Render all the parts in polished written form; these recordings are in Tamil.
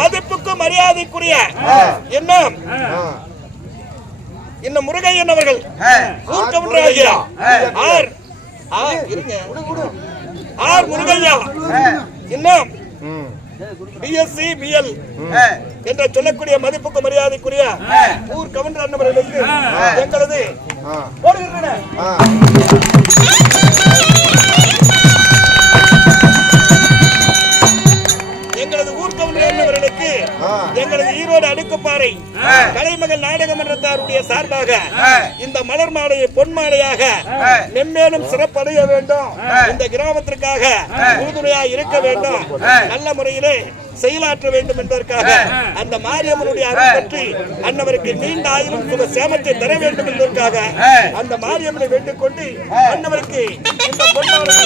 மதிப்புக்கும் மரியாதைக்குரிய இன்னும் இந்த முருகையன் அவர்கள் ஆர் முருகையா இன்னும் பிஎஸ்சி பிஎல் என்று சொல்லக்கூடிய மதிப்புக்கு மரியாதைக்குரிய ஊர் கவுண்டர் அண்ணவர்களுக்கு எங்களது ஊர் கவுண்டர் அண்ணவர்களுக்கு எங்களது ஈரோடு அடுக்குப்பாறை கலைமகள் நாடக மன்றத்தாருடைய சார்பாக இந்த மலர் மாலையை பொன் மாலையாக மென்மேலும் சிறப்படைய வேண்டும், இந்த கிராமத்திற்காக உறுதுணையாக இருக்க வேண்டும், நல்ல முறையிலே செயலாற்ற வேண்டும் என்பதற்காக அந்த மாரியம்மனுடைய அருள் பற்றி அன்னவருக்கு நீண்ட ஆயிரம் சுக சேமத்தை தர வேண்டும் என்பதற்காக அந்த மாரியம்மனை வேண்டிக் கொண்டு அன்னவருக்கு இந்த பொன்னாளை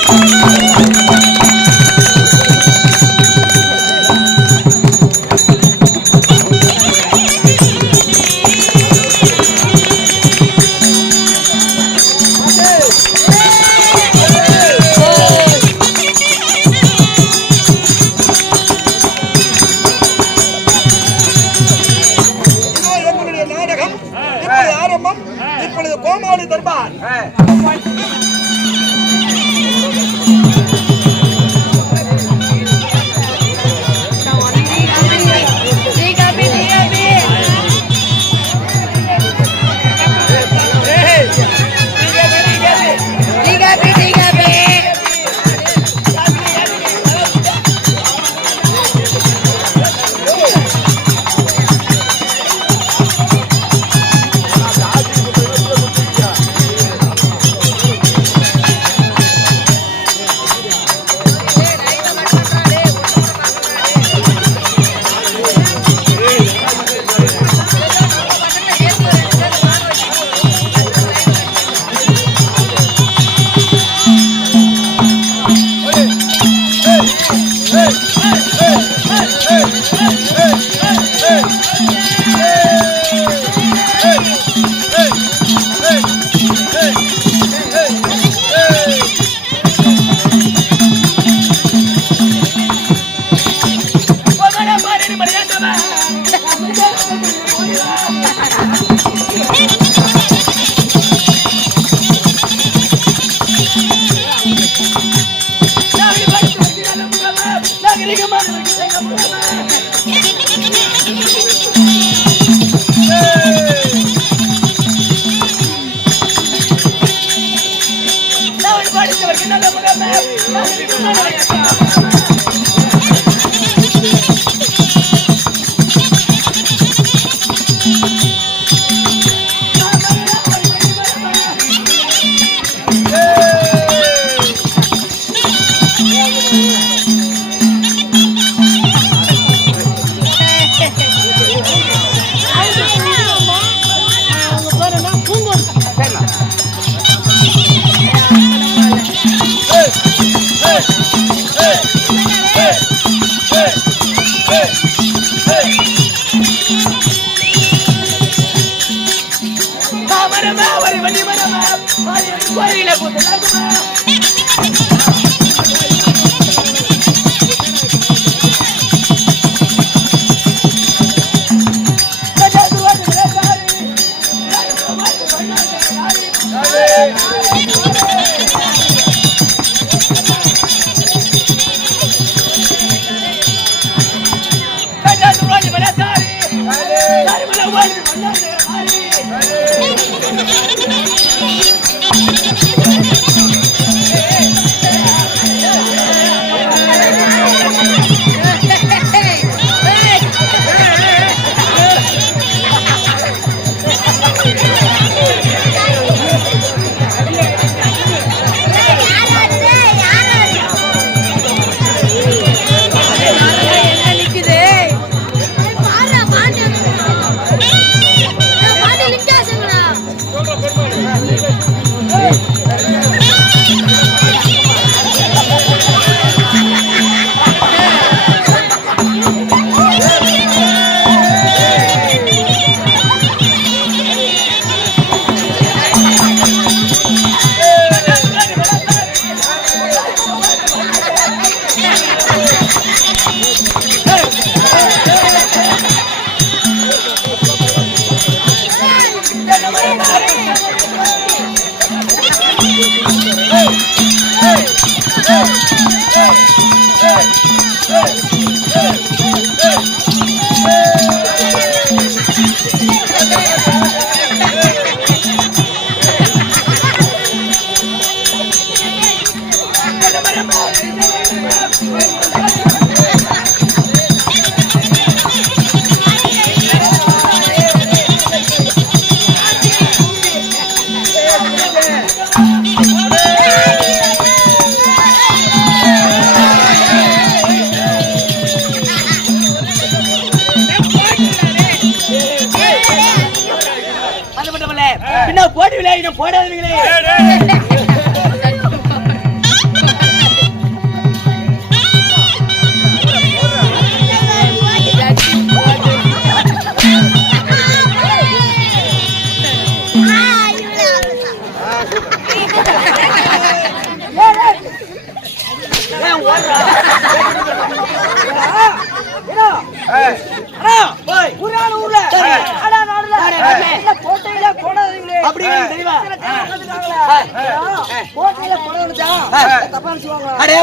இன்னும் போடாதீங்களே.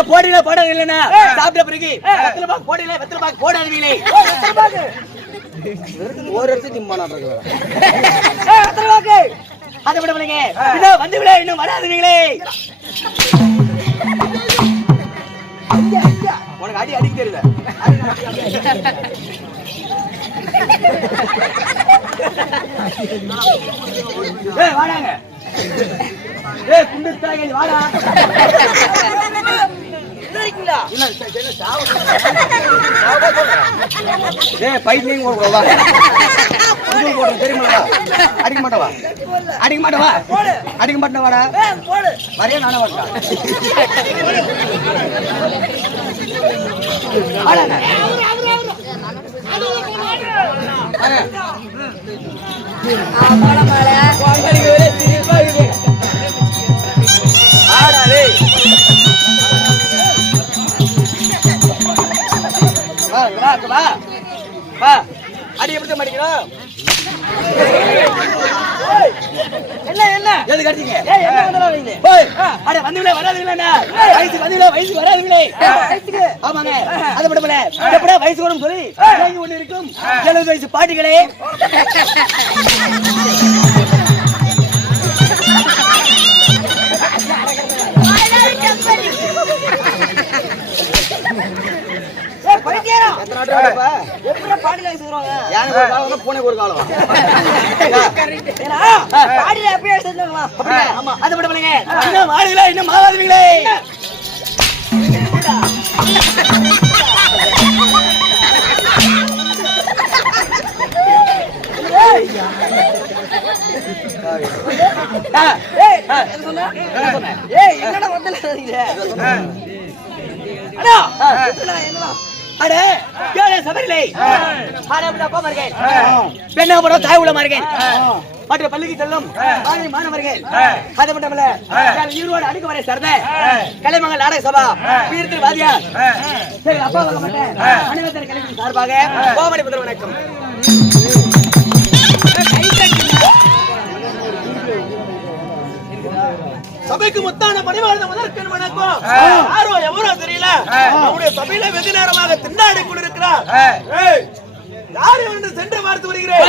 போட்டியில போடாது இல்லன்னா சாப்பிட்ட பிறகு போட்டியில வெத்தலை பாக்கு போடாதீங்களே. ஒரு வருஷம் அதை விட வந்து விட இன்னும் வராதுங்களே. உனக்கு அடி அடிக்க தெரியல. வாடாங்க குண்டு வாடா. பைத்தியம் தெரியுமா? அடிக்க மாட்டவா அடிக்க மாட்டவா அடிக்க மாட்டவாடா வரைய நானே வரா. அடி எப்படி மாட்டீங்களா? என்ன என்ன எதுக்கு அடிச்சீங்க? வந்தீங்களே வராதுங்களா? வயசு வராதுங்களே. ஆமாங்க அதை விடல எப்படா வயசு வரும் சொல்லி ஒண்ணு இருக்கும். 70 வயசு பாட்டிகளே பூனைக்கு ஒரு காலம் இன்னும் மாவாதுவீங்களே. மற்ற பள்ளிக்கு செல்லும் மாணவர்கள் அது மட்டுமல்ல ஈரோடு அடுக்கு வரை சார்ந்த கலைமகள் நாடக சபா பீர்த்திரு வாதியார் அப்பா அனைவரும் கலைஞர் சார்பாக கோமடி முதல் வணக்கம். சபைக்கு முத்தான பணிவாழ்ந்த முதற்கண் வணக்கம். யாரோ எவரோ தெரியல நம்முடைய சபையில வெகு நேரமாக திண்டாடி கொண்டிருக்கிறார். யார் என்று சென்று பார்த்து வருகிறேன்.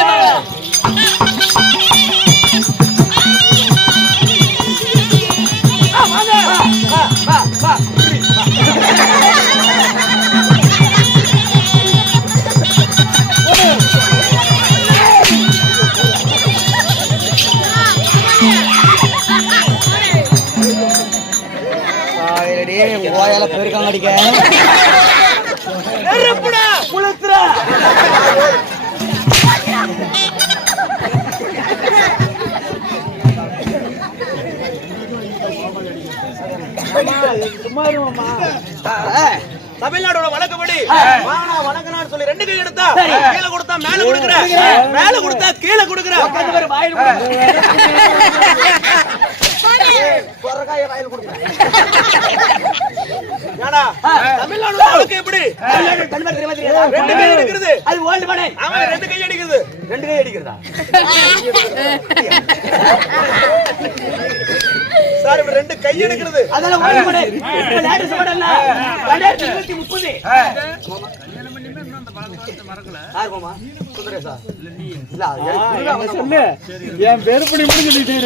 கோயால பெருக்காங்க அடிக்க தமிழ்நாடோட வழக்கப்படி வணக்கம்னு சொல்லி 2 கை எடுத்தா கீழே கொடுத்தா மேல கொடுக்குற, மேல கொடுத்தா கீழே கொடுக்குற. தமிழ்நாடு வழக்கு எப்படி? 2 கை எடுக்கிறது. அது ஓல்டு மணி. அவன் 2 கை அடிக்கிறது. 2 கை அடிக்கிறதா? சார் இப்ப 2 கை எடுக்கிறது. அதெல்லாம் ஓல்டு மணி. லேட்டஸ்ட் மாடல்ல 2030. என் பேரு பண்ணி முடிஞ்சுட்டு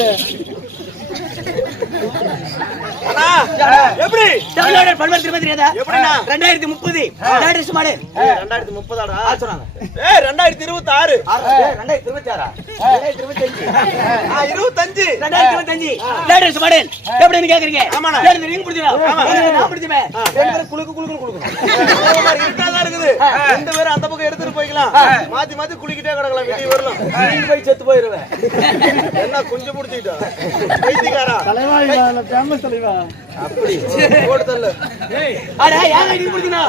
எப்படி 2030 லேட்டஸ்ட் மாடல் 2030 ஆடா சொன்னாங்க. 2026 2025 லேட்டஸ்ட் மாடல் எப்படின்னு கேக்குறீங்க? ஆமா நீங்க புடிச்சீங்க. நான் புடிச்சேன். 2 பேரும் குளுக்கு குளுக்கு குளுக்கு இருக்காதா இருக்குது. 2 பேரும் அந்த பக்கம் எடுத்துட்டு போய்க்கலாம். குளிக்கலாம் மாத்தி மாத்தி குளிக்கிட்டே கிடக்கலாம் வெளியே வரலாம் நீ போய் செத்து போயிருவேன் என்ன கொஞ்சம் முடிச்சுக்கிட்டா வைத்தியக்காரா ஃபேமஸ் தலைவா அப்படி போடுதல்ல அட ஏன் நீ புடிச்சனா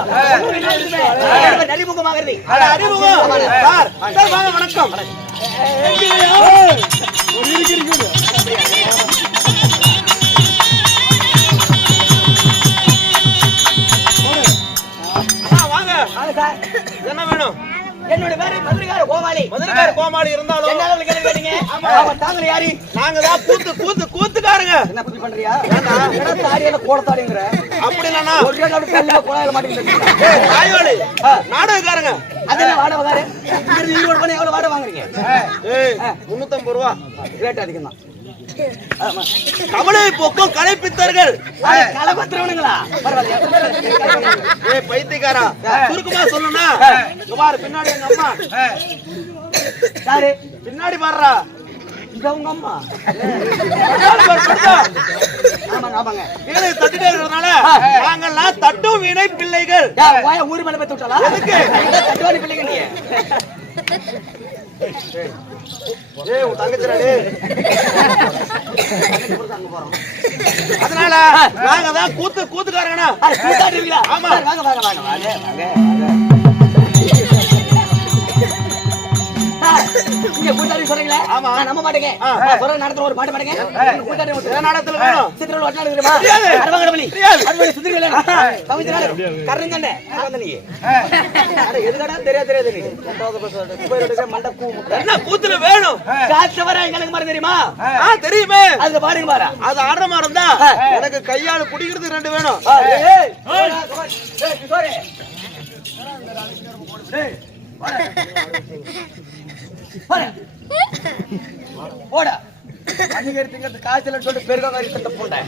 நலிமுகமாகறதி அட அறிமுகம் சார் சார் வாங்க வணக்கம் வாங்க சார் என்ன வேணும் என்னோட பேரு மதுரைக்கார கோமாளி மதுரைக்கார கோமாளி இருந்தாலும் என்ன அளவுக்கு கேள்வி கேட்டீங்க அவன் தாங்கள யாரு நாங்க தான் கூத்துக்காரங்க என்ன புத்தி பண்றியா என்ன தாடியில கோடத்தாடிங்கற அப்படி இல்லனா ஒரு கேட்ல அப்படி கல்ல கோலாயில மாட்டிக்கிட்டு தாயோலி நாடகக்காரங்க அதென்ன வாடகை இங்க ஈரோடு பண்ணி எவ்வளவு வாடகை வாங்குறீங்க ஏய் 350 ரூபாய் ரேட் அதிகம் தான் கவலை போக்கும் கலைப்பித்தர்கள் கலபத்திரவனுங்களா பரவாயில்லையா ஏய் பைத்தியக்காரா சுருக்கமா சொல்லணும்னா இங்க பாரு பின்னாடி எங்க அம்மா யாரு பின்னாடி பாருடா இது உங்க அம்மா ஆமாங்க ஆமாங்க வீணை தட்டிட்டே இருக்கிறதுனால நாங்கெல்லாம் தட்டும் வீணை பிள்ளைகள் வாய ஊர் மேல போய் விட்டாளா எதுக்கு தட்டுவாணி பிள்ளைங்க நீ ஏய் உன் தங்கச்சிடா டேய் அதனால நாங்க தான் கூத்துக்காரங்கனா கூத்தாடுவீங்களா ஆமா வாங்க வாங்க வாங்க வாங்க வாங்க இங்க கூத்தாடி சொல்றீங்களா ஆமா நான் நம்ப மாட்டேங்க சொல்ற நடத்துல ஒரு பாட்டு பாடுங்க கூத்தாடி என்ன நாடகத்துல வேணும் சித்திரல வட்டாடு இருக்குமா அரவங்கடமலி அது சுத்திரல கவிஞரால கரங்கண்டே வந்து நீ அட எதுடா தெரியாது நீ போயிரோட மண்ட என்ன கூத்துல வேணும் காத்து வர எனக்கு மறந்து தெரியுமா தெரியுமே அது பாடுங்க பாரு அது ஆடுற மாதிரி இருந்தா எனக்கு கையால குடிக்கிறது 2 வேணும் ஏய் கிஷோரே டேய் போடா அன்னைக்கு எடுத்துங்க காய்ச்சல சொல்லிட்டு பெருகா மாதிரி சட்டை போட்டேன்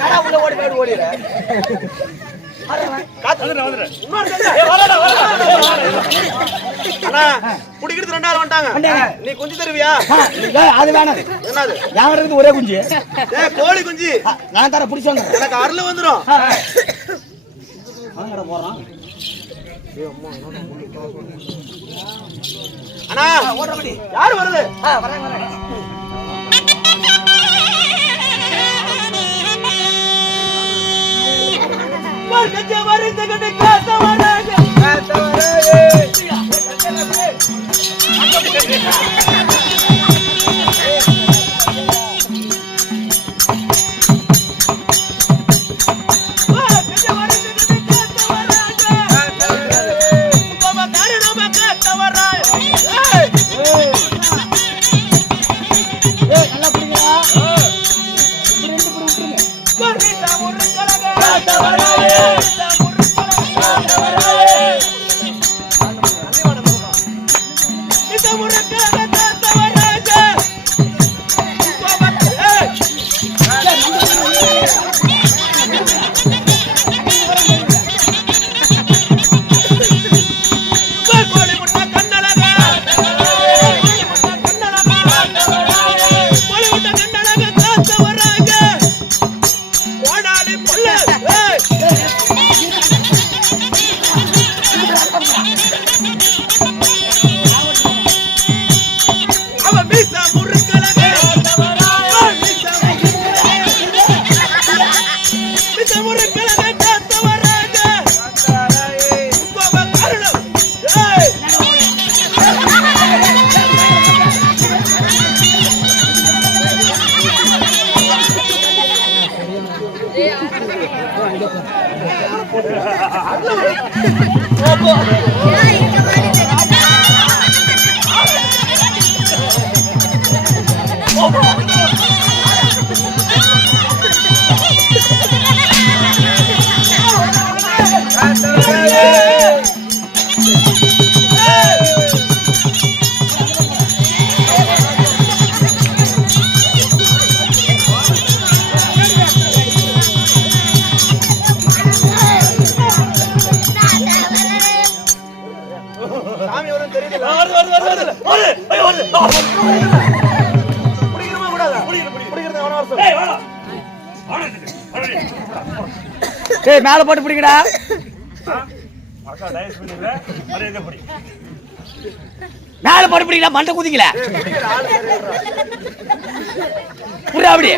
கடா உள்ள ஓடி போய் ஓடிற குடிக்கிறது 2 வந்துட்டாங்க நீ குஞ்சு தருவியா அது வேணாம் என்னது யாருக்கு ஒரே குஞ்சு கோழி குஞ்சு நான் தர பிடிச்சாங்க எனக்கு அருள் வந்துரும் போறான் அண்ணா யாரு வருது மேல போட்டு பிடிக்கடா மேல போட பிடிக்கல மண்டை குதிக்கல புரிய அப்படி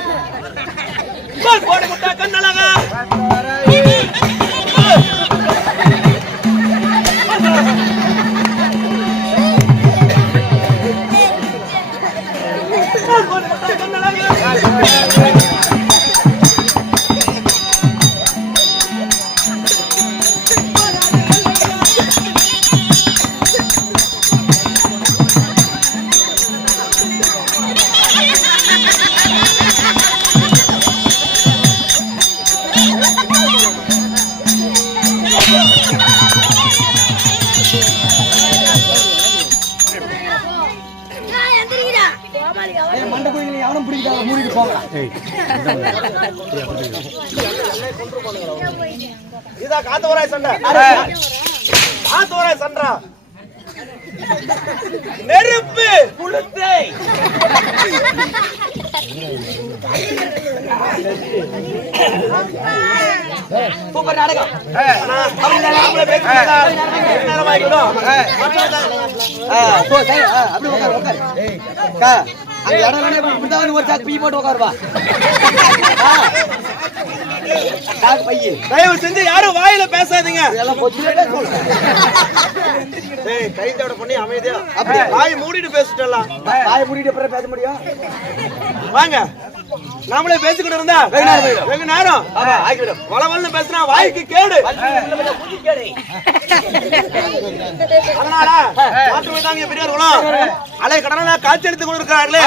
போட்டு விட்டா கண்ணழகா மண்டை குதிக்கல எவனும் பிடிக்காத மூடிட்டு போங்க இதா காத்தவராய் சண்டை காத்தவராய் சண்டா நெருப்பு குளுத்தை சூப்பர் நாடகம் அப்படி உட்காரு உட்காரு அங்க இடம் இல்லைன்னா ஒரு சாக்கு பீ போட்டு உட்காருவா சாக்கு பையி தயவு செஞ்சு யாரும் வாயில பேசாதீங்க எல்லாம் கொச்சிலே சொல்லுங்க கைத்தோட பண்ணி அமைதியா அப்படி வாய் மூடிட்டு பேசிட்டலாம் வாய் மூடிட்டு அப்புறம் பேச முடியும் வாங்க நாமளே பேசிக்கிட்டு இருந்தா வெகு நேரம் வளவல்னு பேசினா வாய்க்கு கேடு அதனால பெரியவர்களும் அலை கடனால காட்சி எடுத்துக் கொண்டிருக்கிறார்களே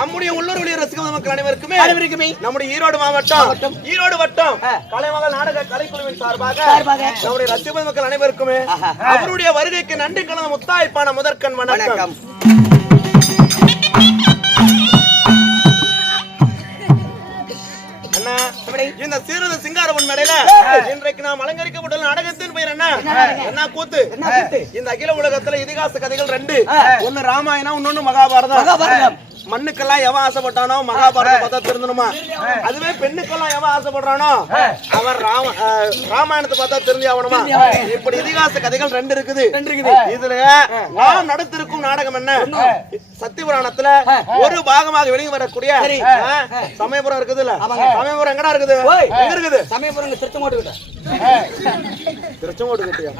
நம்முடைய உள்ளூர் வெளியே ரசிக மக்கள் அனைவருக்குமே நம்முடைய ஈரோடு மாவட்டம் ஈரோடு வட்டம் கலைமகள் நாடக கலைக்குழுவின் சார்பாக நம்முடைய ரசிக மக்கள் அனைவருக்குமே அவருடைய வருகைக்கு நன்றி கலந்த முத்தாய்ப்பான முதற்கண் வணக்கம். இந்த சீரத சிங்காரவன் மேடையில இன்றைக்கு நாம் அலங்கரிக்கப்பட்டுள்ள நாடகத்தின் பெயர் என்ன கூத்து இந்த அகில உலகத்துல இதிகாச கதைகள் 2 ஒன்னு ராமாயணம் இன்னொன்னு மகாபாரதம் மண்ணுக்கெல்லாம் எவன் ஆசைப்பட்டானோ மகாபாரதம் பார்த்தா திருந்தணுமா அதுவே பெண்ணுக்கெல்லாம் எவன் ஆசைப்படுறானோ அவன் ராமாயணத்தை பார்த்தா திருந்தி ஆகணுமா இப்படி இதிகாச கதைகள் 2 இருக்குது இதுல நாம் நடத்திருக்கும் நாடகம் என்ன சத்தியபுராணத்துல ஒரு பாகமாக வெளியே வரக்கூடிய சமயபுரம் இருக்குது இல்ல சமயபுரம் எங்கடா இருக்குது எங்க இருக்குது சமயபுரம் திருச்செங்கோடு கிட்ட திருச்செங்கோடு கிட்டயா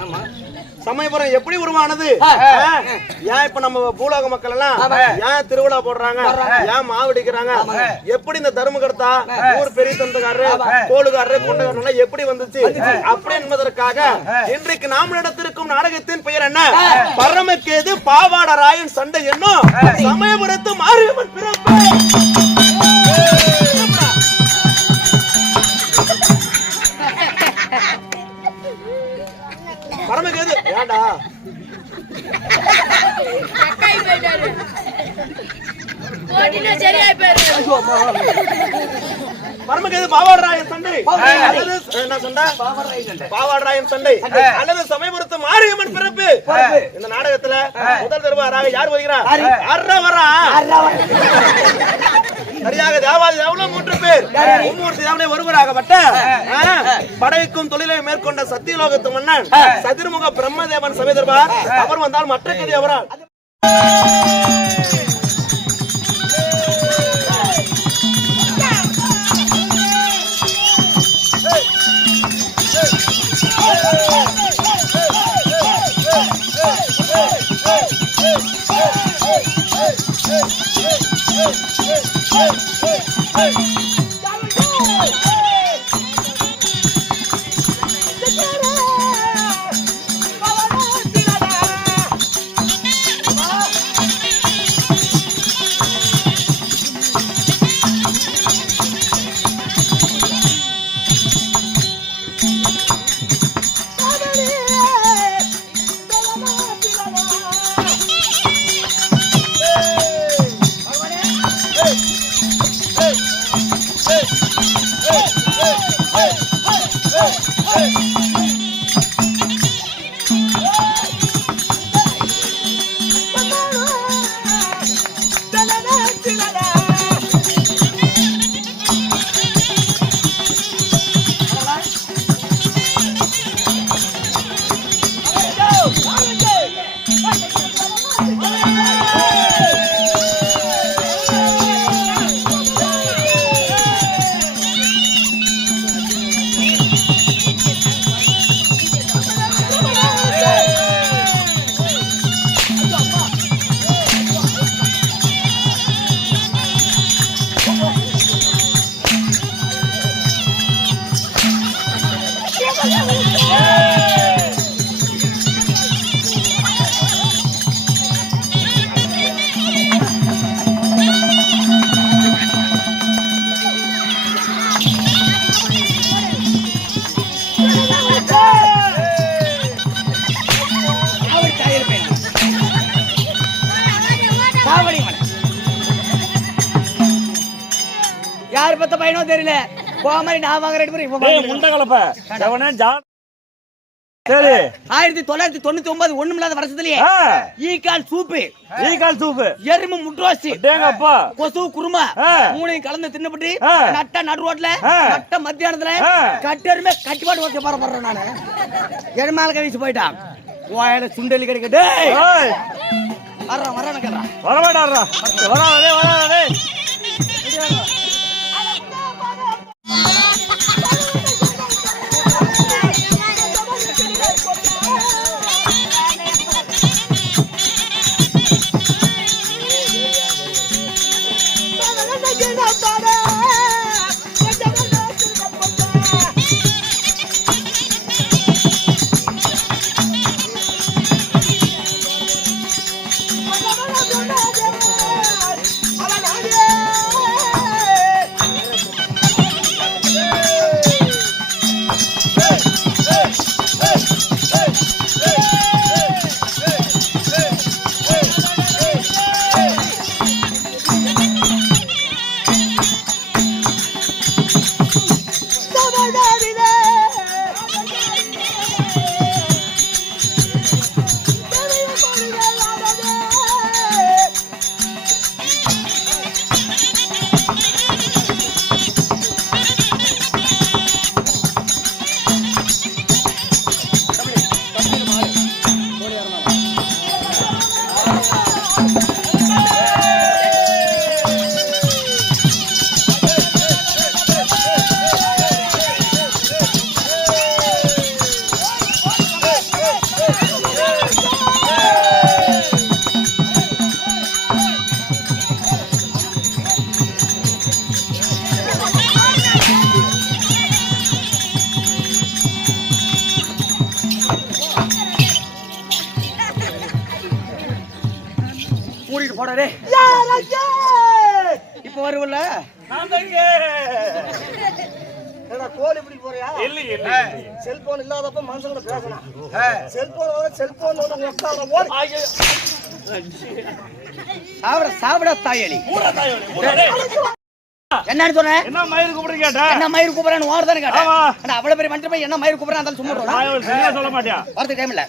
சமயபுரம் எப்படி உருவானது ஏன் இப்ப நம்ம பூலோக மக்கள் எல்லாம் ஏன் திருவிழா போடுறாங்க ஏன் மாவடிக்கிறாங்க எப்படி இந்த தர்மகர்த்தா ஊர் பெரிய தந்தக்காரரு கோளுக்காரரு குண்டக்காரர் எப்படி வந்துச்சு அப்படி என்பதற்காக இன்றைக்கு நாம் நடத்திருக்கும் நாடகத்தின் பெயர் என்ன பரமக்கேது பாவாடராயன் சண்டை என்னும் சமயபுரத்து மாரியம்மன் பிறப்பு. பரமக்கேது ஏண்டா பரமக்கேது பாவாடராயன் சண்டை என்ன சண்டை பாவாடராயன் சண்டை அல்லது சமயபுரத்து மாரியம்மன் பிறப்பு. இந்த நாடகத்துல முதல் தருவாராக யார் வருகிறார் வரா சரியாக தேவாதி தேவனும் 3 பேர் மும்மூர்த்தி தேவனை ஒருவராகப்பட்ட படைக்கும் தொழிலை மேற்கொண்ட சத்தியலோகத்து மன்னன் சதுர்முக பிரம்மதேவன் சமேதர்பார் அவர் வந்தால் மற்ற கதி அவரால் யார் பத்த பையனோ தெரியல போக மாதிரி நான் வாங்குற ரெண்டு பேரும் இப்ப முண்டை கலப்ப சரி 1999 ஒண்ணுமில்லாத வருஷத்துலயே ஈக்கால் சூப்பு எருமை முட்ரோஸ்ட் கொசு குருமா மூணையும் கலந்து தின்னுபட்டு நட்ட நடு ரோட்ல நட்ட மத்தியானத்துல கட்டெருமே கட்டிப்பாட்டு வச்சு பரப்படுறேன் நானு எருமால கழிச்சு போயிட்டான் வாயில சுண்டலி கிடைக்கட்டு வர்றான் கேட்கறான் வரமாட்டாரா வராதே மூடிட்டு போடாதே இப்ப வருவல்ல கோல் இப்படி போறியா செல்போன் இல்லாதப்ப மனுஷங்கள பேசணும் செல்போன் சாப்பிட தாயலி என்னன்னு சொன்ன என்ன மயிர் கூப்பிடு கேட்டா என்ன மயிர் கூப்பிடுறேன்னு ஓவர் தானே கேட்டேன் என்ன பெரிய மனுஷன் போய் என்ன மயிர் கூப்பிடுறேன் அதால சும்மா சொல்ல மாட்டியா வரது டைம் இல்ல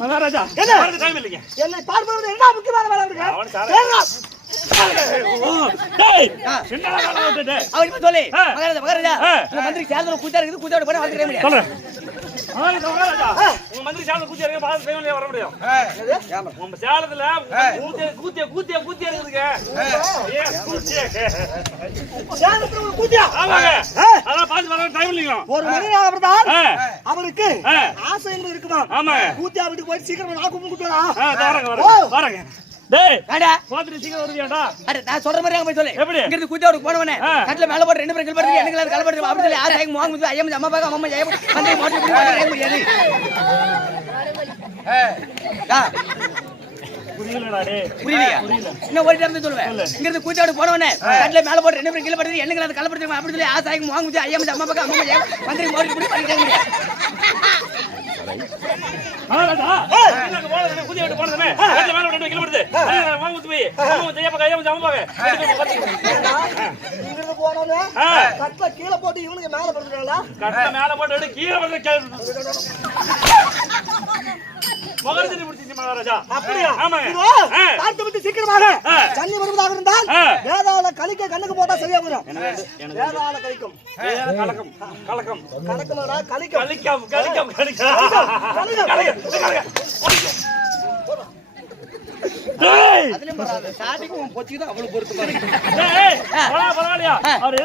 மகாராஜா என்ன டைம் இல்லைங்க என்னை பார்ப்பது என்ன முக்கியமான வேலை இருக்கு அவர் இப்ப சொல்லி மகாராஜா உங்க மந்திரி சேர்ந்து கூத்தா இருக்குது கூத்தோட போட வரது டைம் இல்ல சொல்றேன் உங்க மந்திரி சாலத்துல கூத்தியா இருக்கு பாத்து டைம்ல வர முடியும் உங்க சாலத்துல கூத்தியா இருக்குதுங்க சேலத்துல ஒரு கூத்தியா ஆமாங்க அதான் பாத்து வர டைம் இல்லைங்க ஒரு மனிதன் அவர்தான் அவருக்கு ஆசை என்பது இருக்குமா ஆமாங்க கூத்தியா வீட்டுக்கு போய் சீக்கிரம் நான் கூப்பிட்டுடா வரங்க டேய் வாடா போத்ரி சீக்கிரம் வருவியாடா அட நான் சொல்ற மாதிரி அங்க போய் சொல்லு எப்படி இங்க இருந்து கூத்தியோட போனவனே கட்ல மேல போட்டு ரெண்டு பேரும் கிளம்பி எனக்கு எல்லாரும் கலபடி அப்படி சொல்லி ஆ டைம் வாங்குது ஐயம் அம்மா பாக்க அம்மா ஜெயம் வந்து மாட்டி போய் முடியாது புரியலடா டேய் புரியலையா இன்னும் ஒரு டைம் சொல்லுவேன் இங்க இருந்து கூத்தியோட போனவனே கட்ல மேல போட்டு ரெண்டு பேரும் கிளம்பி எனக்கு எல்லாரும் கலபடி அப்படி சொல்லி ஆ டைம் வாங்குது ஐயம் அம்மா பாக்க அம்மா ஜெயம் வந்து மாட்டி போய் முடியாது என்னங்க போறதே கூத்தியா விட்டு போறதே கட்ல மேல ரெண்டு கிலோமீட்டர் வாங்குது போய் அம்மா ஜெயம் பாக்க ஐயம் அம்மா பாக்க இங்க இருந்து போனோனே கட்ல கீழ போட்டு இவனுக்கு மேல படுத்துறாங்களா கட்ல மேல போட்டு கீழ வந்து மகாராஜா முடிச்சிச்சு மகாராஜா அப்படியா ஆமாங்க பார்த்து விட்டு சீக்கிரமாக தண்ணி வருவதாக இருந்தால் வேதாள கலிக்க கண்ணுக்கு போட்டா சரியா வரும் வேதாள கலிக்கும் கலக்கம் கலக்கமாடா கலிக்கும் அதுலயும் வராது ஸ்டார்டிங் பொச்சிக்கு தான் அவ்வளவு பொறுத்து பாருங்க டேய் பரவாயில்லையா அவர்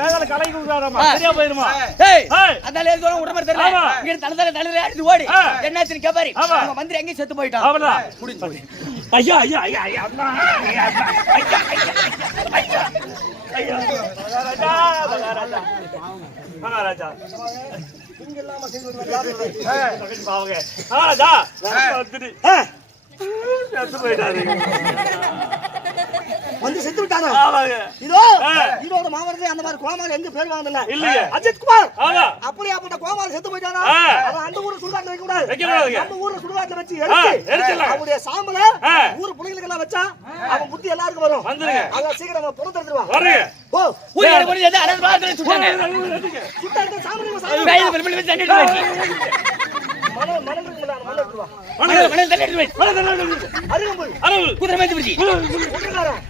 வேதாள கலைக்கு கூடாதமா சரியா போயிருமா ஏய் அதனால ஏதோ உடம்பு தெரியல இங்க தலதல அடிச்சு ஓடி என்னாச்சுன்னு கேப்பாரி உங்க மந்திரி எங்க செத்து போயிட்டான் அவளா முடிஞ்சு ஐயா அம்மா மகாராஜா இங்க இல்லாம செய்வது பாவங்க மகாராஜா செத்து போயிட்டாரு வந்து செத்து விட்டாங்க. ஆமாங்க. இதோ ஈரோடு மாவட்டத்துல அந்த மாதிரி கோமாளி எங்க பேர் வாங்கல இல்லையே. அஜித் குமார் ஆமா. அப்படியாப்பட்ட கோமாளி செத்து போயிட்டானா அவன் அந்த ஊர்ல சுடுகாட்டுல வைக்க கூடாது. நம்ம ஊர்ல சுடுகாட்டுல வச்சு எரிச்சு அவருடைய சாம்பல ஊர் புள்ளைகளுக்கு எல்லாம் வச்சா அவன் புத்தி எல்லாருக்கும் வரும். வந்துருங்க. அத சீக்கிரம் புறத்தெடுத்துவா. வரேன். ஓ ஊரே போய் வந்து அட பாத்து சுட்டாங்க. சுட்டாங்க சாம்பல சாம்பல கையில பெரிய தண்ணிட்டு மணல் எடுத்துவா. மணல் தண்ணிட்டு வை. மணல் தண்ணிட்டு அருகம்புல் அருகம்புல் குதிரை மேய்த்து பிடிச்சி.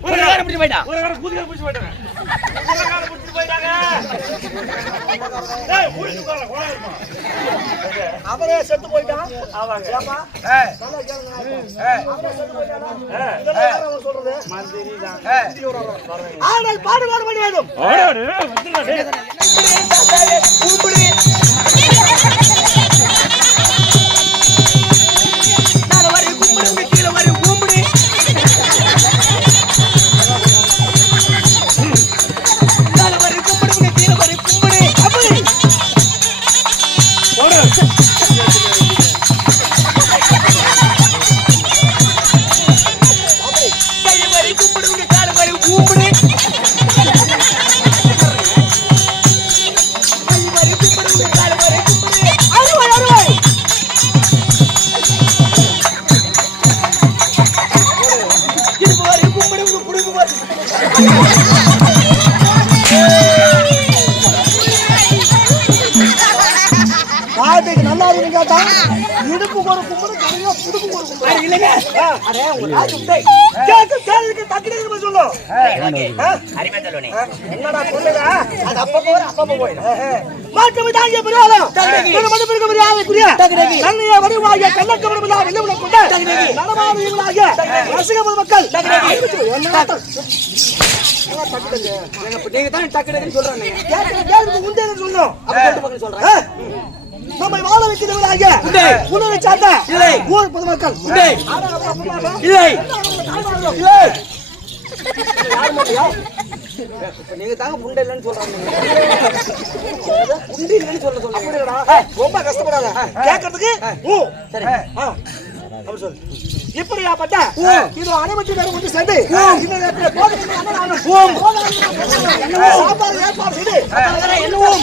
குதிரைகார பிடிச்சு போய்டா. குதிரைகார குதிரை பிடிச்சு போய்டாங்க. குதிரைகார பிடிச்சு போய்டாங்க. ஏய் புடிச்சுக்கோங்க கோளா இருக்கும். அவரே செத்து போய்ட்டான். ஆவாங்க. ஏப்பா நல்லா கேளுங்க. அவரே செத்து போய்ட்டானா? இதெல்லாம் யார் அவன் சொல்றது? மந்திரி தான். ஆனால் பாடுவார் பண்ணி வேண்டும். ஆடு வந்துடா. கூப்பிடு. பாட்டுக்கு நல்லா இருக்கு கேட்டா இடுப்பு ஒரு கும்படு கரையா புடுப்பு ஒரு கும்படு இல்லங்க. அரே உங்க ராஜு டேய் கேக்கு டக்குனு சொல்லு. அரிமே சொல்லுனே. என்னடா சொல்லுடா? அது அப்பப்ப போயிடும். மாட்டு விடாங்க பெரியாளா. ஒரு மணி பிறகு பெரியாளா குடியா. கண்ணைய வடிவாய கண்ணக்கவரமலா வெள்ளவுல கொண்ட. நடமாடுவீங்களாக ரசிக மக்கள். நீங்க தான் டக்குனு சொல்றாங்க. கேக்கு முந்தே சொல்லணும். அப்ப கேட்டு மக்கள் சொல்றேன். நம்மை வாழ வைக்கிறவர்களாக உணவை சார்ந்த ஊர் பொதுமக்கள் இல்லை. நீங்க தாங்க புண்டை இல்லைன்னு சொல்றாங்க. புண்டி இல்லைன்னு சொல்ல ரொம்ப கஷ்டப்படாத கேட்கறதுக்கு. இப்படியாப்பட்ட இது அனைவற்றையும் பேரும் கொண்டு சேர்ந்து சாப்பாடு ஏற்பாடு செய்து என்னவும்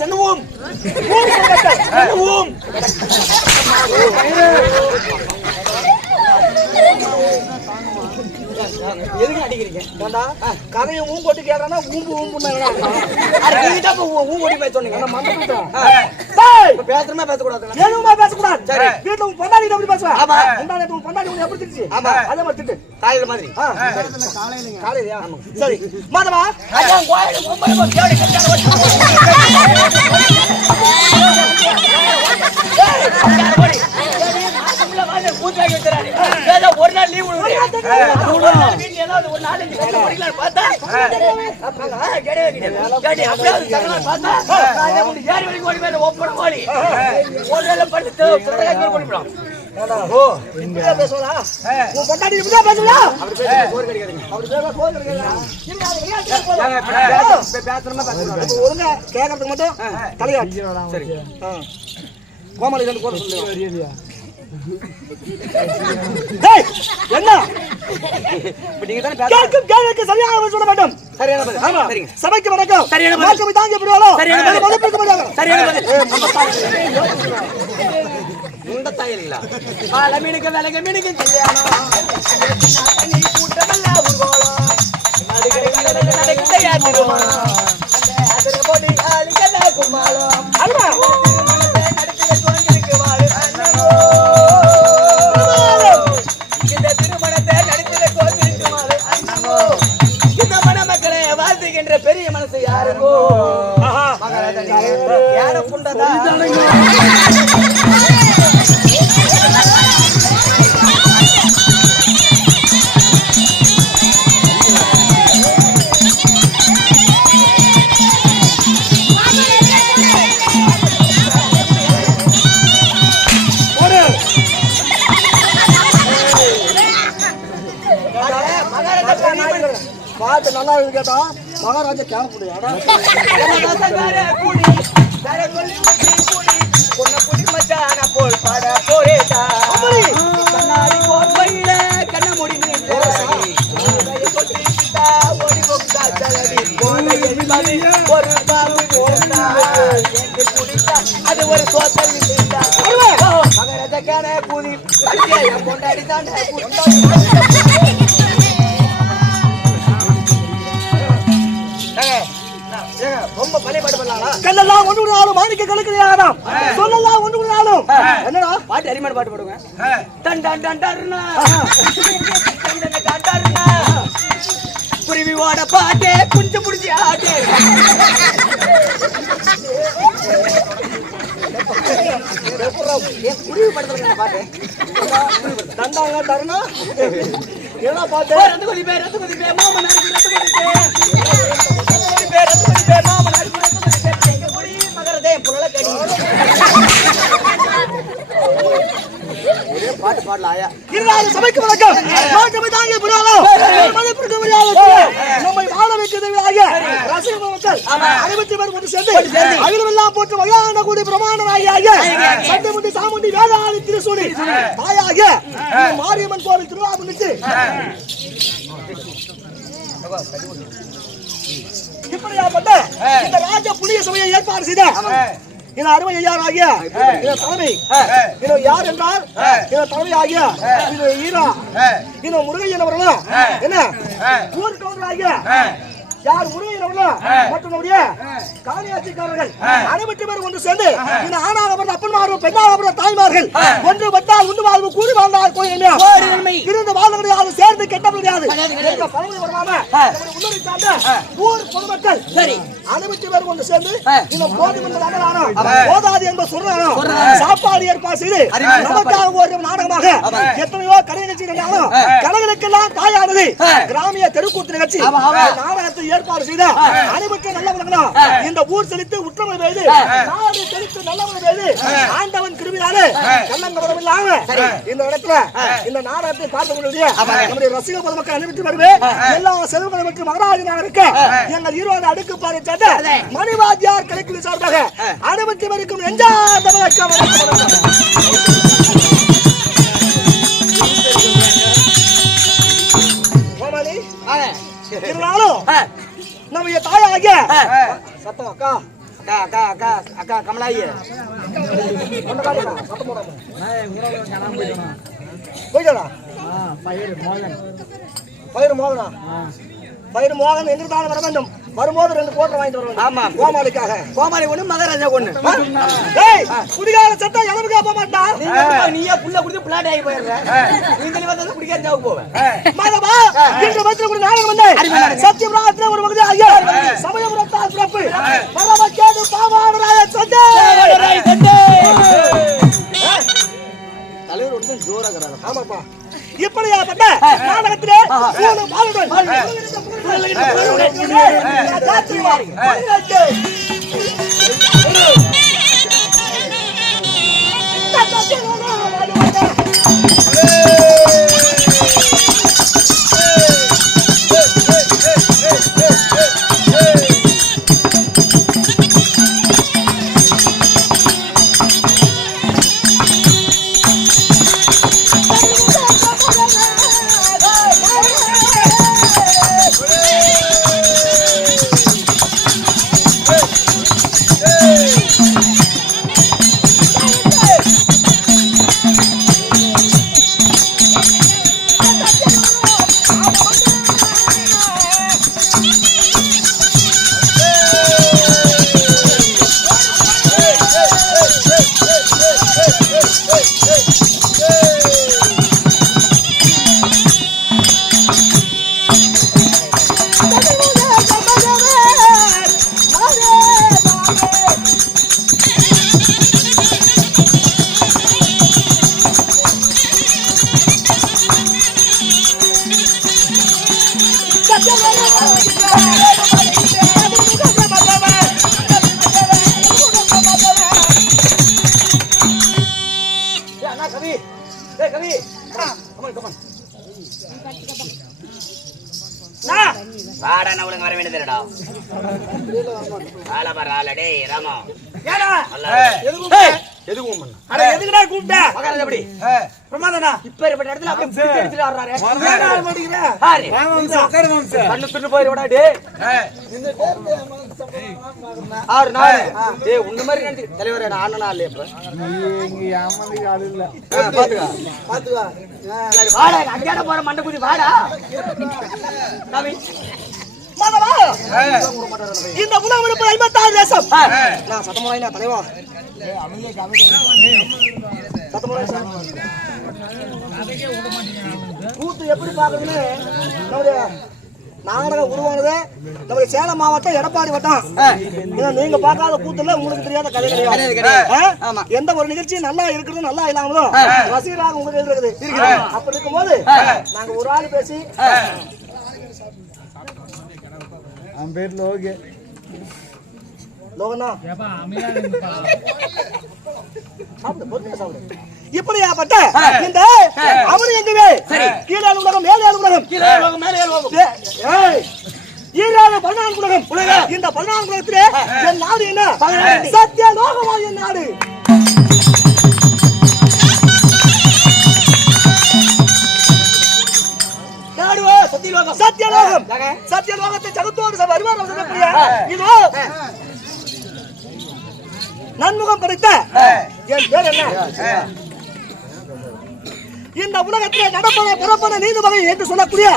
சென்னுவோம் எதுக்கு அடிக்கிறீங்க? கதையை ஊம் போட்டு கேட்கறா ஊம்பு ஊம்பு ஊம்பி போய் சொன்னீங்க. பேசுறமே பேசக்கூடாது. எதுவுமே பேசக்கூடாது. வீட்டுல உன் பொண்டாடி எப்படி பேசுவேன்? உன் பொண்டாடி எப்படி திட்டுச்சு? அதே மாதிரி திட்டு காலையில மாதிரி. காலையிலயா? சரி மாதவா ஒரு நாள் லீவ் ஒரு நாலஞ்சு பார்த்தா ஒப்பட மாடி ஒரு படுத்து கேட்கறதுக்கு மட்டும் தலையாட்சி கோமாளி என்ன சொல்ல மாட்டோம். சபைக்கு வணக்கம். தாங்க இந்த தாயில்ல மீனுக்கு விலக மீனுக்கு கல்யாணம் கூட்டமல்ல ஊர்வலம் வாழ்த்துகின்ற பெரிய மனசு யாருங்கோ யார புண்டதா பாட்டு நல்லா இருக்கு கேட்டா மகாராஜா கேட்க போல் பாட போரேட்டா கண்ணாடி போல் கண்ண முடி மது ஒரு பாம்பு போட்டா என்று குடித்தா அது ஒரு சோத்தல் விட்டா மகரஜக்கான கூலி கொண்டாடி தான் ரொம்ப பழையபாடு பண்ணலாம். கண்ணெல்லாம் ஒன்று விடாலும் மாணிக்க கலக்குறியாதாம். சொல்லலாம் ஒன்று விடாலும். என்னடா பாட்டு அரிமான பாட்டு போடுங்க. டன் டன் டன் டர்னா டன் டன் டன் டர்னா குருவி ஓட பாட்டே குஞ்சு புடிச்சி ஆட்டே. குருவி படத்துல பாட்டு தண்டாங்க தருணா என்ன பாட்டு ரத்து குதிப்பே மாமன் அடிக்கு ரத்து குதிப்பே மாமன் அடிக்கு ரத்து குதிப்பே எங்க குடி மகரதே புலல கடி. ஒரே பாட்டு பாடலாம் ஆயா. இருந்தாலும் சபைக்கு வணக்கம். மாற்றமை தாங்க புறாலும் மதிப்பிற்கு முடியாது. நம்மை வாழ வைக்கிறதாக ரசிகர்கள் மக்கள் அனைவரும் பேர் ஒன்று சேர்ந்து அகிலமெல்லாம் போட்டு வகையான கூடி பிரமாணராகிய சட்டமுண்டி சாமுண்டி வேதாளி திருசூடி தாயாக மாரியம்மன் கோவில் திருவிழா முன்னிட்டு இப்படியாப்பட்ட இந்த ராஜ புண்ணிய சபையை ஏற்பாடு செய்த இந்த அருமை ஐயாராகிய இந்த தலைமை இது யார் என்றால் இந்த தலைமை ஆகிய இது ஈரா இந்த முருகையன் அவர்களும் என்ன ஊர் கவுண்டராகிய யார் முருகையன் அவர்களும் மற்றும் நம்முடைய காணியாட்சிக்காரர்கள் அனைவற்று பேர் ஒன்று சேர்ந்து இந்த ஆணாக பிறந்த அப்பன்மாரும் பெண்ணாக பிறந்த தாய்மார்கள் ஒன்று வந்தால் உண்டு வாழ்வு கூடி வாழ்ந்தால் கோயில் இருந்த வாழ்வுகளை யாரும் சேர்ந்து கெட்ட முடியாது பழமொழி வரலாம முன்னணி சார்ந்த ஊர் பொதுமக்கள் சரி அனைவற்று பேர் ஒன்று சேர்ந்து இந்த போதி மன்றம் போதாது என்ப சொல்றானோ சாப்பாடு ஏற்பாடு செய்து நமக்காக ஒரு நாடகமாக எத்தனையோ கலை நிகழ்ச்சி நடந்தாலும் கலைகளுக்கெல்லாம் தாயானது கிராமிய தெருக்கூத்து நிகழ்ச்சி நாடகத்தை ஏற்பாடு செய்த அனைவருக்கும் நல்ல வழங்கலாம். இந்த ஊர் செழித்து உற்றமை பெய்து நாடு செழித்து நல்லவனை பெய்து ஆண்டவன் கிருபினாலே கள்ளங்கபடம் இல்லாம இந்த இடத்துல இந்த நாடகத்தை பார்த்து கொண்டிருக்கிற நம்முடைய ரசிக பொதுமக்கள் அனுப்பிட்டு வருவே எல்லா செல்வங்களை மற்றும் மகராஜனாக இருக்க எங்கள் ஈரோடு அடுக்கு பாறை சார்ந்த மணிவாத்தியார் கலைக்குழு சார்பாக அனுமதி வரைக்கும் நெஞ்சார்ந்த இருந்தாலும் நம்ம தாயாகிய சத்தம் அக்கா அக்கா அக்கா அக்கா அக்கா கமலாயி போய்டா பயிர் மோகனா பயிர் மோகன் எங்கிருந்தாலும் வர வேண்டும் வரும்போது 2 கோட்டை வாங்கிட்டு வருவாங்க. ஆமா கோமாளிக்காக கோமாளி ஒண்ணு மகாராஜா ஒண்ணு. ஏய் குடிகார சத்தம் எவனுக்கு போக மாட்டான். நீயே புள்ள குடிச்சு பிளாட் ஆகி போயிடுற. நீங்க வந்து குடிக்காத ஜாவுக்கு போவே. மாதவா இன்று வந்து ஒரு நாடகம் வந்து சத்தியபிராத்திர ஒரு மகதி ஆகிய சமயபுரத்தா பிறப்பு பரமக்கேது பாவாடராய சண்டே சண்டே தலைவர் ஒன்றும் ஜோராகறாரு. ஆமாப்பா இப்படியாப்பட்ட நாடகத்திலே மூணு பாலுடன் வாடா உலக வர வேண்டியதுடா. வாழ வர ஆளடே ராமா. ஏடா எதுக்கு பண்ண அட எதுக்குடா கூப்பிட்ட மகாராஜா எப்படி பிரமாதனா இப்ப இருப்பட்ட இடத்துல அப்படியே பிடிச்சு அடிச்சுட்டு ஆடுறாரு ஆள் மாட்டீங்களா ஆறு கண்ணு துண்டு போயிடுவாடா டேய் ஆறு நாள் டேய் உன்ன மாதிரி நினைச்சு தலைவரே நான் ஆனனா இல்லையா இப்ப பாத்துக்கா சரி வாடா அங்கேட போற மண்டை குதி வாடா நவி மாதவா இந்த உலகம் இருப்பது 56 தேசம் நான் சத்தமுறை நான் தலைவா சத்தமுறை கூத்து எப்படி பாக்குறதுன்னு நம்முடைய நாடகம் உருவானது நம்முடைய சேலம் மாவட்டம் எடப்பாடி வட்டம் நீங்க பார்க்காத கூத்துல உங்களுக்கு தெரியாத கதை கிடையாது எந்த ஒரு நிகழ்ச்சி நல்லா இருக்கிறது நல்லா இல்லாமலும் ரசிகராக உங்களுக்கு இருக்குது அப்படி இருக்கும்போது நாங்க ஒரு ஆள் பேசி இப்படியாப்பட்ட இந்த அவரு எங்கவே கீழே உலகம் மேலே உலகம் ஈராறு 14 உலகம் இந்த 14 உலகத்திலே என் நாடு என்ன சத்திய லோகமா என் நாடு சத்தியலோகம் சத்தியலோகத்தை ஜகத்தோடு வருவார் இதோ நன்முகம் படைத்த என் பேர் என்ன இந்த உலகத்திலே நடப்பன பிறப்பன நீதி வகை என்று சொல்லக்கூடிய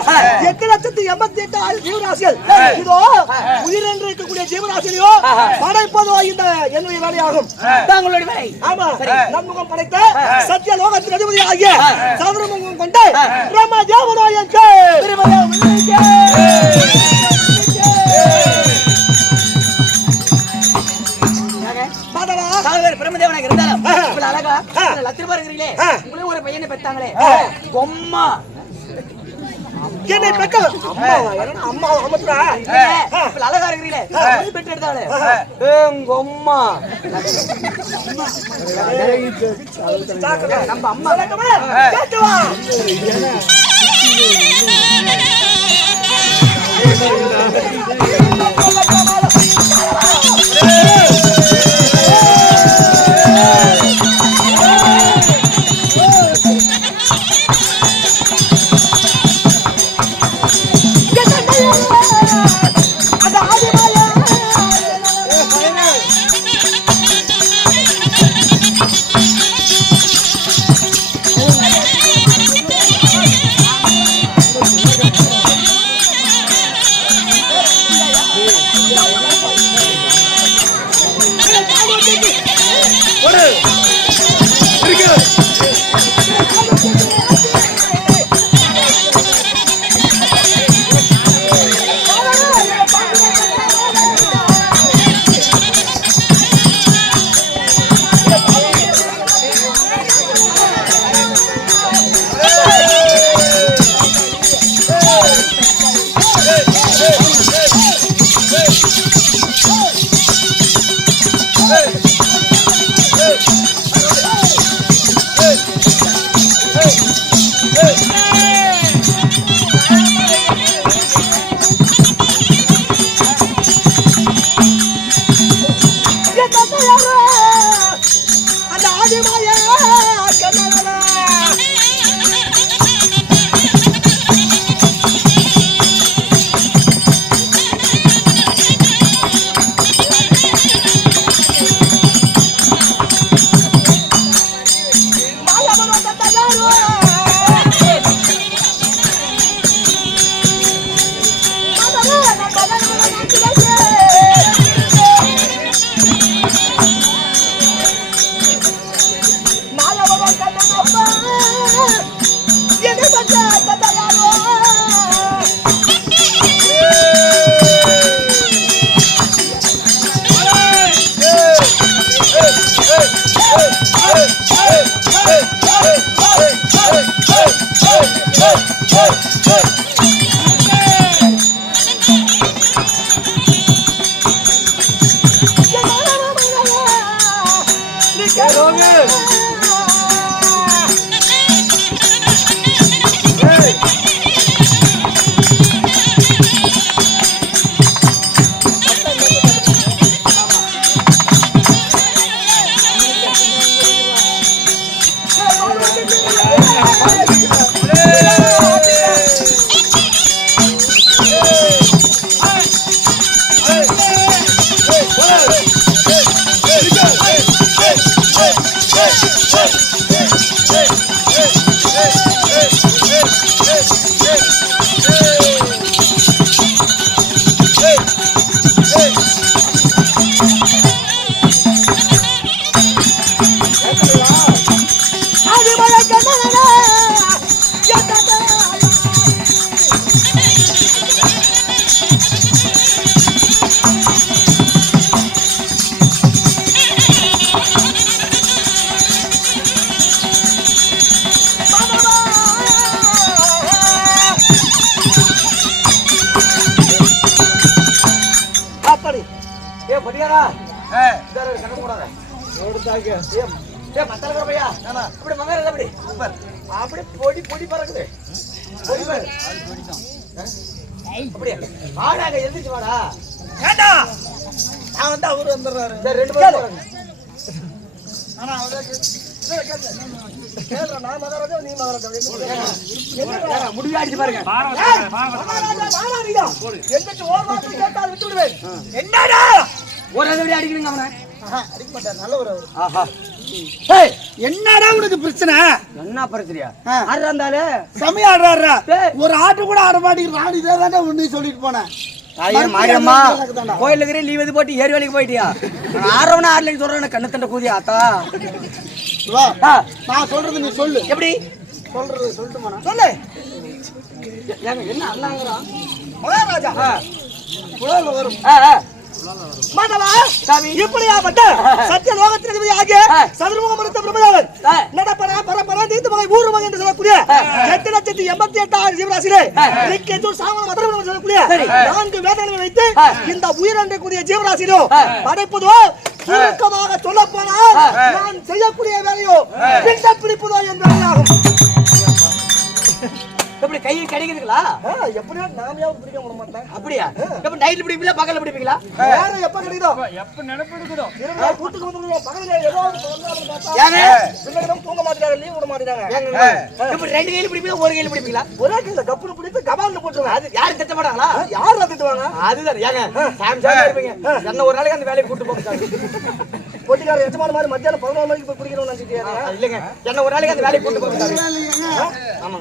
8,88,000 ஜீவராசிகள் இதோ உயிர் என்று இருக்கக்கூடிய ஜீவராசியோ படைப்பதோ இந்த என்னுடைய வேலையாகும் தங்களுடைய வேலை ஆமா நன்முகம் படைத்த சத்திய லோகத்தின் அதிபதி ஆகிய சதுரமுகம் கொண்ட பிரம்ம தேவனாயன் பிரம்மதேவனாக இருந்தாலும் இவ்வளவு அழகா லட்சம் பேர் இருக்கிறீங்களே உங்களே ஒரு பையனை பெத்தாங்களே பொம்மா என்னை பெற்ற அம்மா அம்மா அழகா இருக்கிறீங்களே பெற்று எடுத்தாங்களே எங்க அம்மா நம்ம அம்மா கேட்டுவா பையா கட்ட கூடாது மத்தல பையா இப்படி மகர அப்படி அப்படி பொடி பொடி பறக்குது அப்படியே வாடாங்க எந்திரிச்சு வாடா ஏண்டா நான் வந்து அவரு வந்துடுறாரு சரி ரெண்டு பேரும் ஆனா அவரே கேளுடா நான் மகராஜா நீ மகராஜா முடிவு அடிச்சு பாருங்க எங்கிட்ட ஓர் வார்த்தை கேட்டால் விட்டு விடுவேன் என்னடா ஒரு எப்படி அடிக்கணுங்க அவனை அடிக்க மாட்டார் நல்லவர் அவர் ஆஹா என்னடா உனக்கு பிரச்சனை என்ன பிரச்சனையா ஆடுறாந்தாலே சமயம் ஆடுறாரா ஏய். ஒரு ஆட்டு கூட ஆட மாட்டேங்கிறான் இதே தானே உன்னை சொல்லிட்டு போனேன் மாரியம்மா கோயில இருக்கிற லீவ் எது போட்டு ஏரி வேலைக்கு போயிட்டியா ஆறவனா ஆறுலைக்கு சொல்றேன் கண்ணு தண்ட கூதியா ஆத்தா வா நான் சொல்றது நீ சொல்லு எப்படி சொல்றது சொல்லட்டுமா சொல்லு ஏங்க என்ன அண்ணாங்கிறான் மகாராஜா குழந்தை வரும் மாதவா சாமி இப்படியாப்பட்ட சத்திய லோகத்திற்கு ஆகிய சதுர்முகம் எடுத்த பிரம்மதேவன் நடப்பன பரப்பன தீர்த்து மகை ஊர்வகம் என்று சொல்லக்கூடிய 8,88,000 ஜீவராசிலே நிக்கேதூர் சாமன மதரம் சொல்லக்கூடிய 4 வேதங்களை வைத்து இந்த உயிரண்டை கூடிய ஜீவராசியோ படைப்பதோ சுருக்கமாக சொல்ல போனால் நான் செய்யக்கூடிய வேலையோ பிண்ட பிடிப்பதோ என் வேலையாகும். எப்படி கையில் கிடைக்குதுங்களா எப்படியா நாமையாவது பிடிக்க விட மாட்டேன். அப்படியா எப்ப நைட்ல பிடிப்பீங்களா பகல்ல பிடிப்பீங்களா வேற எப்ப கிடைக்குதோ எப்ப நினைப்பிடுக்குதோ இரவு கூட்டுக்கு வந்துருவோம் பகல்ல ஏதாவது சொன்னாலும் பார்த்தா ஏங்க பிள்ளைகளும் தூங்க மாட்டாங்க லீவ் விட மாட்டாங்க. இப்ப ரெண்டு கையில பிடிப்பீங்களா ஒரு கையில பிடிப்பீங்களா ஒரே கையில கப்புனு பிடித்து கபால்ல போட்டுருவேன். அது யாரும் திட்ட மாட்டாங்களா யார் திட்டுவாங்க? அதுதான் ஏங்க சாம்சாங்க இருப்பீங்க என்ன ஒரு நாளைக்கு அந்த வேலையை கூட்டு போக சாமி பொட்டிக்கார எஜமான மாதிரி மத்தியானம் 11 மணிக்கு போய் குடிக்கணும்னு நினைச்சிட்டு இல்லைங்க என்ன ஒரு நாளைக்கு அந்த வேலையை கூட்டு போக சாமி ஆமா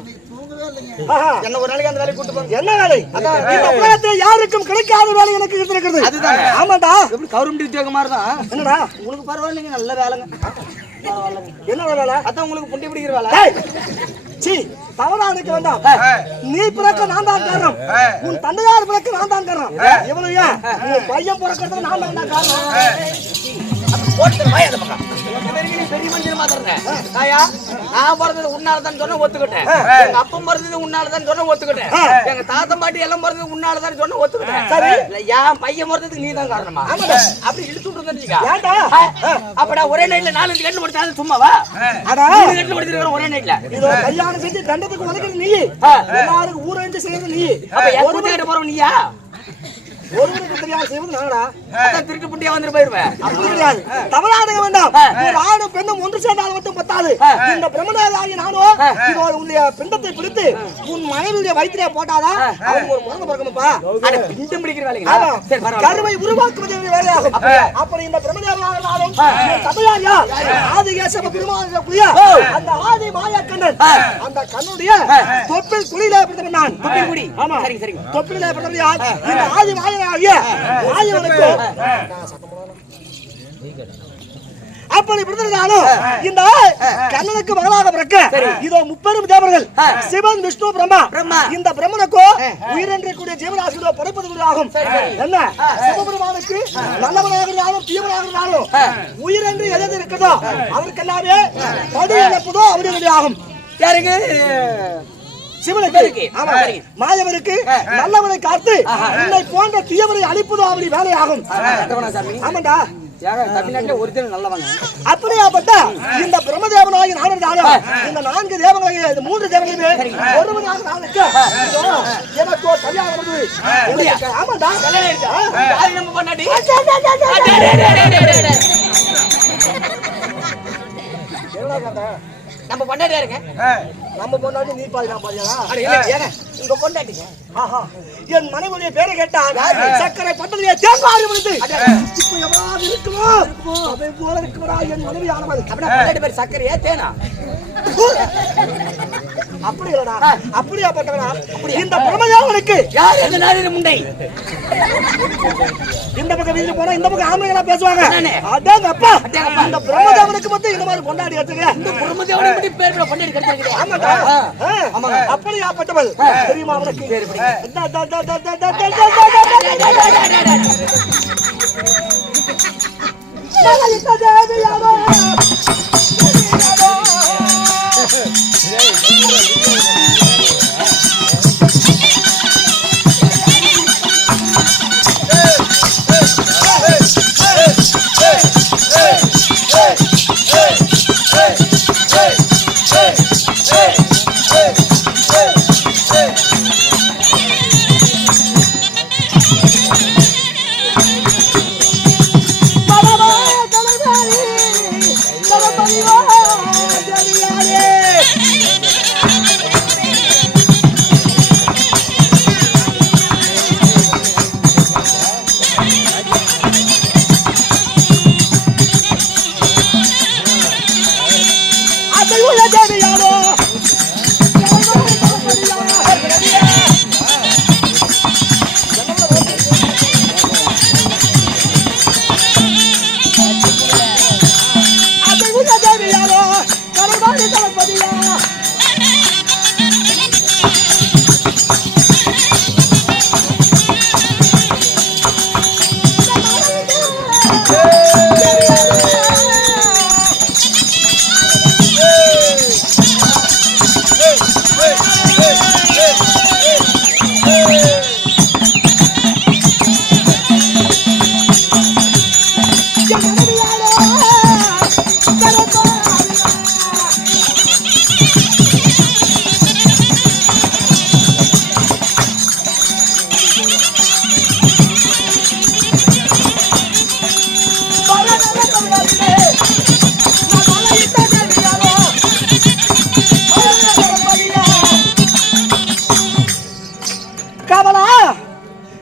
என்ன ஒரு நாளைக்கு அந்த வேலையை கூட்டு போங்க என்ன வேலை? இந்த உலகத்துல யாருக்கும் கிடைக்காத வேலை எனக்கு இருக்கிறது. அதுதான் ஆமாடா. எப்படி கவர்மெண்ட் உத்தியோகம் மாதிரி தான் என்னடா உங்களுக்கு பரவாயில்லைங்க நல்ல வேலைங்க என்ன வேலை? அதான் உங்களுக்கு புண்டி பிடிக்கிற வேலை ஏய், சீ தவறா நினைக்க வேண்டாம். நீ பிறக்க நான் தான் காரணம், உன் தந்தையார் பிறக்க நான் தான் காரணம். இவனு ஏன் உன் பையன் பிறக்கிறது நான் தான் காரணம். போட்டு வாய் அந்த பக்கம் பெரிய மனுஷன் மாத்திரங்க தாயா நான் பிறந்தது உன்னாலதான் சொன்ன ஒத்துக்கிட்டேன் எங்க அப்பன் பிறந்தது உன்னாலதான் சொன்ன ஒத்துக்கிட்டேன் எங்க தாத்தா பாட்டி எல்லாம் பிறந்தது உன்னாலதான் சொன்ன ஒத்துக்கிட்டேன் சரி இல்ல என் பையன் பிறந்ததுக்கு நீ தான் காரணமா அப்படி இழுத்து விட்டுருந்துச்சுக்கா ஏன்டா? அப்படா ஒரே நைட்ல 4 கட்டு முடிச்சாலும் சும்மாவா அடா 3 கட்டு முடிச்சிருக்கிற ஒரே நைட்ல இதோ கல்யாணம் செஞ்சு தண்டத்துக்கு உனக்கு நீ எல்லாருக்கும் ஊரஞ்சு செய்யறது நீ அப்ப என் கூட்டிட்டு போறவன் நீயா ஒருவருக்கு தெரியாத செய்வது நானா? அதான் திருட்டு புட்டியா வந்துட்டு போயிருவேன் அப்படி கிடையாது. தவறாக வேண்டாம். ஒரு ஆணும் பெண்ணும் ஒன்று சேர்ந்தால் மட்டும் பத்தாது. இந்த பிரம்மதேவனாகிய நானோ இதோ உன்னுடைய பிண்டத்தை பிடித்து உன் மனைவியுடைய வயிற்றிலே போட்டாதான் அவனுக்கு ஒரு குழந்தை பிறக்கும்ப்பா. அட பிண்டம் பிடிக்கிற வேலைங்களா ஆமா. சரி பரவாயில்ல கருவை உருவாக்குவது வேலையாகும். அப்படி இந்த பிரம்மதேவனாக நானும் சபையார் யார்? ஆதிகேசவ பெருமாளுடைய அந்த ஆதி மாயக்கண்ணன் அந்த கண்ணுடைய தொப்பில் குழியிலே பிறந்தவன் நான். தொப்பில் குழி. ஆமா. சரிங்க சரிங்க தொப்பிலே பிறந்தவன் யார்? இந்த ஆதி மாயனாகிய மாயவனுக்கு அப்படி பிறந்தாலும் இந்த கண்ணனுக்கு மகளாக பிறக்க இதோ முப்பெரும் தேவர்கள் சிவன் விஷ்ணு பிரம்மா இந்த பிரம்மனுக்கோ உயிரென்று கூடிய ஜீவராசிகளோ படைப்பது ஆகும். என்ன சிவபெருமானுக்கு நல்லவனாக இருந்தாலும் தீவனாக இருந்தாலும் உயிரென்று எது இருக்கிறதோ அவருக்கெல்லாமே படி இழப்பதோ அவருடைய ஆகும். யாருக்கு சிவனுக்கு ஆமா மாயவருக்கு நல்லவனை காத்து உன்னை போன்ற தீயவரை அழிப்பதோ அவருடைய வேலையாகும். ஆமாண்டா தமிழ்நாட்டுல ஒரிஜினல் நல்லவங்க அப்படியாப்பட்ட இந்த பிரம்மதேவனாகி நானும் இந்த 4 தேவங்களையும் இந்த 3 தேவங்களையுமே ஒருவனாக நானுக்கு எனக்கோ கல்யாணம் வந்து ஆமாண்டா யாரு நம்ம பண்ணாடி நம்ம பொண்டாட்டியா இருங்க நம்ம பொண்டாட்டி நீ பாதி நான் பாதியா? ஏங்க உங்க பொண்டாட்டிங்க ஆஹா என் மனைவியுடைய பேரை கேட்டால் சக்கரை பட்டதிலே தேங்காய் முடித்து இப்போ எவ்வளவு இருக்குமோ அதை போல இருக்குமடா என் மனைவி ஆனவள். அப்படின்னா பொண்டாட்டி பேர் சக்கரையா தேனா அப்படி இல்லடா அப்படியாப்பட்டவனா இந்த பிரம்மதேவனுக்கு யாரு இந்த நாரின முண்டை இந்த பக்கம் வீட்டு போனா இந்த பக்கம் ஆம்பளைங்களா பேசுவாங்க. அதானே. அதாங்க அப்பா இந்த பிரம்மதேவனுக்கு மட்டும் இந்த மாதிரி கொண்டாடி வச்சிருக்க. இந்த குடும்பத்தோட இப்படி பேர் பொண்டாட்டி கிடைச்சிருக்கு ஆமாடா அப்படியாப்பட்டவள் தெரியுமா அவனுக்கு?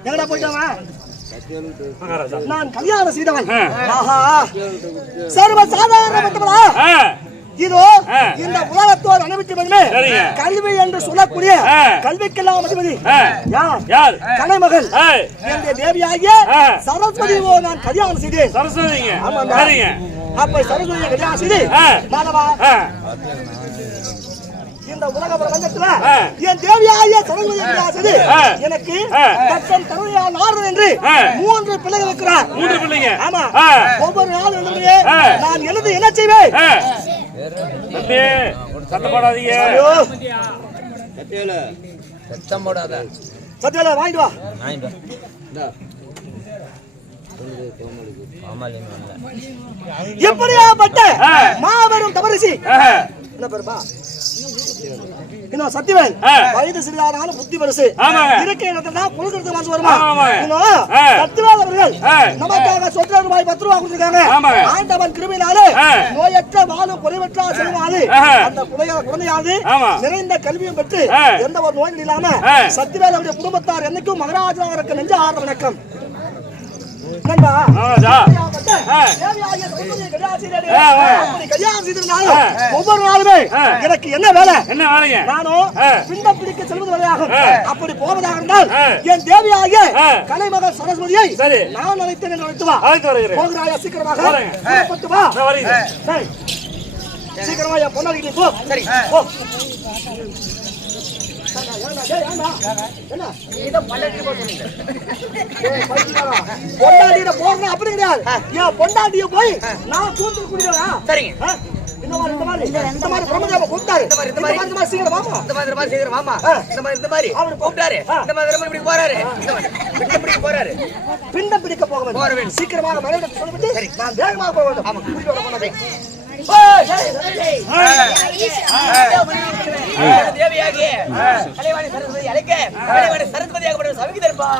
எங்கடா போயிட்டவன்? நான் கல்யாணம் செய்தவன். ஆஹா, சர்வ சாதாரணப்பட்டவளா? இதோ இந்த உலகத்தோடு அனுபவித்தவனே கல்வி என்று சொல்லக்கூடிய கல்விக்கெல்லாம் அதிபதி யார்? கலைமகள் என்ற தேவியாகிய சரஸ்வதியோ நான் கல்யாணம் செய்தேன். அப்ப சரஸ்வதியை கல்யாணம் செய்து மாணவா இந்த உலக பிரபஞ்சத்துல என் தேவியாகிய சரஸ்வதியை கல்யாணம் செய்து எனக்கு பக்கம் தருணையா நாரதன் என்று 3 பிள்ளைகள் இருக்கிறார். 3 பிள்ளைங்க? ஆமா. ஒவ்வொரு நாளும் நான் எழுதி என்ன செய்வேன்? சத்தம் போடாதீங்க. சத்தம் போடாத. சத்தியால வாங்கிட்டு வா. எப்படியாப்பட்ட மாபெரும் தபரிசி என்ன பேருப்பா? இன்னும் சத்தியவேல் வயது சிறிதானாலும் புத்தி பெருசு இருக்க இடத்துல கொடுக்கறது மனசு வருமா? இன்னும் சத்தியவேல் அவர்கள் நமக்காக சொத்து ரூபாய் 10 ரூபாய் கொடுத்திருக்காங்க. ஆண்டவன் கிருபையினாலே நோயற்ற வாழும் குறைவற்ற செல்வாது அந்த குழந்தையாவது நிறைந்த கல்வியும் பெற்று எந்த ஒரு நோயும் இல்லாம சத்தியவேல் அவருடைய குடும்பத்தார் என்னைக்கும் மகராஜாவிற்கு நெஞ்ச ஆர்ந்த வணக்கம். ஒவ்வொரு நாளுமே எனக்கு என்ன வேலை? நானும் பிண்டம் பிடிக்க செல்வது வேலையாகும். அப்படி போவதாக இருந்தால் என் தேவியாகிய கலைமகள் சரஸ்வதியை நான் அழைத்தேன் என்று அழைத்து வா. போகிறாயா? சீக்கிரமாக வா. சீக்கிரமா என் பொண்ணாடி போ. சரி போ. பொண்டாட்டியிட போறேன் அப்படி கிடையாது. என் பொண்டாட்டிய போய் நான் கூட்டு குடிக்கிறா. சரிங்க. இந்த மாதிரி பிரம்மதேவ கூப்பிட்டாரு. இந்த மாதிரி சீக்கிரம் வாமா. அவர் கூப்பிட்டாரு. பிண்டம் பிடிக்க போக வேண்டும். சீக்கிரமாக மனைவிட சொல்லிவிட்டு நான் வேகமாக போக வேண்டும். தேவியாகிய கலைவாணி சரஸ்வதி அழைக்க சரஸ்வதியாக சவிதர்பா